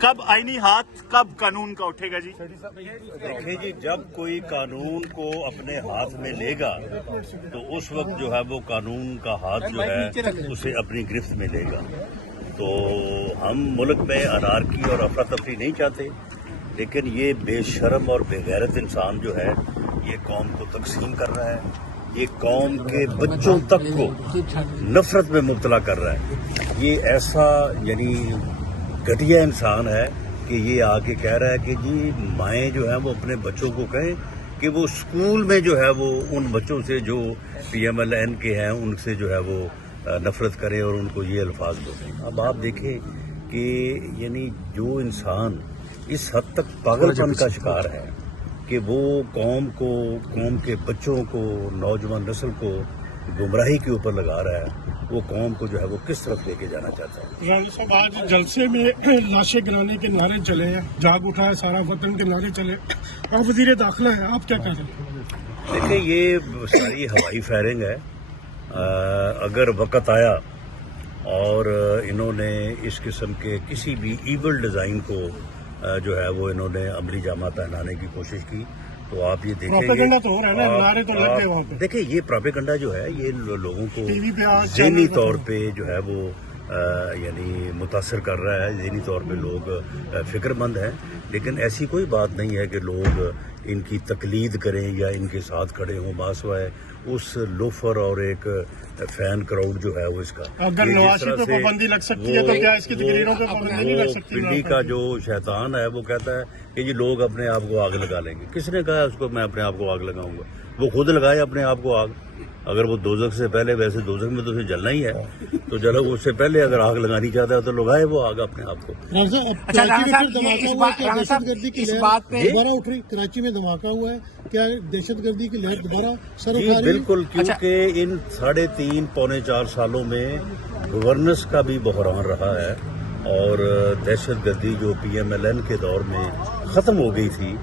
کب آئینی ہاتھ کب قانون کا اٹھے گا جی؟ دیکھیں جی، جب کوئی قانون کو اپنے ہاتھ میں لے گا تو اس وقت جو ہے وہ قانون کا ہاتھ جو ہے اسے اپنی گرفت میں لے گا. تو ہم ملک میں انارکی اور افراتفری نہیں چاہتے، لیکن یہ بے شرم اور بے غیرت انسان جو ہے یہ قوم کو تقسیم کر رہا ہے، یہ قوم کے بچوں تک کو نفرت میں مبتلا کر رہا ہے. یہ ایسا یعنی گھٹیا انسان ہے کہ یہ آ کے کہہ رہا ہے کہ جی مائیں جو ہیں وہ اپنے بچوں کو کہیں کہ وہ اسکول میں جو ہے وہ ان بچوں سے جو PMLN کے ہیں ان سے جو ہے وہ نفرت کرے اور ان کو یہ الفاظ بولیں. اب آپ دیکھیں کہ یعنی جو انسان اس حد تک پاگل پن کا شکار ہے کہ وہ قوم کے بچوں کو، نوجوان نسل کو گمراہی کے اوپر لگا رہا ہے، وہ قوم کو جو ہے وہ کس طرف لے کے جانا چاہتا ہے. رانا صاحب، آج جلسے میں لاشیں گرانے کے نعرے چلے ہیں، جاگ اٹھا ہے سارا وطن کے نعرے چلے. آپ وزیر داخلہ ہیں، آپ کیا کہہ رہے ہیں؟ دیکھیں یہ ساری ہوائی فائرنگ ہے. اگر وقت آیا اور انہوں نے اس قسم کے کسی بھی ایول ڈیزائن کو جو ہے وہ انہوں نے عملی جامہ پہنانے کی کوشش کی تو آپ یہ دیکھیں پروپیگنڈا تو ہو رہا ہے نا، نعرے تو لگ گئے وہاں پہ. دیکھیں یہ پروپیگنڈا جو ہے یہ لوگوں کو ٹی وی پہ ذہنی طور پہ جو ہے وہ یعنی متاثر کر رہا ہے. ذہنی طور پہ لوگ فکر مند ہیں، لیکن ایسی کوئی بات نہیں ہے کہ لوگ ان کی تقلید کریں یا ان کے ساتھ کھڑے ہوں. ماسوائے اس لوفر اور ایک فین کراؤڈ جو ہے وہ اس کا اگر نوازی پہ پابندی لگ سکتی ہے تو کیا اس کی تقریروں پہ پابندی نہیں لگ سکتی؟ پنڈی کا جو شیطان ہے وہ کہتا ہے کہ یہ لوگ اپنے آپ کو آگ لگا لیں گے. کس نے کہا اس کو میں اپنے آپ کو آگ لگاؤں گا؟ وہ خود لگائے اپنے آپ کو آگ. اگر وہ دوزخ سے پہلے، ویسے دوزخ میں تو اسے جلنا ہی ہے، تو چلو اس سے پہلے اگر آگ لگانی چاہتا ہے تو لگائے وہ آگ اپنے آپ کو. دوبارہ اٹھ رہی کراچی میں دھماکہ ہوا ہے، کیا دہشت گردی کی لہر دوبارہ سر اٹھا رہی ہے؟ بالکل، کیونکہ ان 3.5 پونے 4 سالوں میں گورننس کا بھی بحران رہا ہے اور دہشت گردی جو PMLN کے دور میں ختم ہو گئی تھی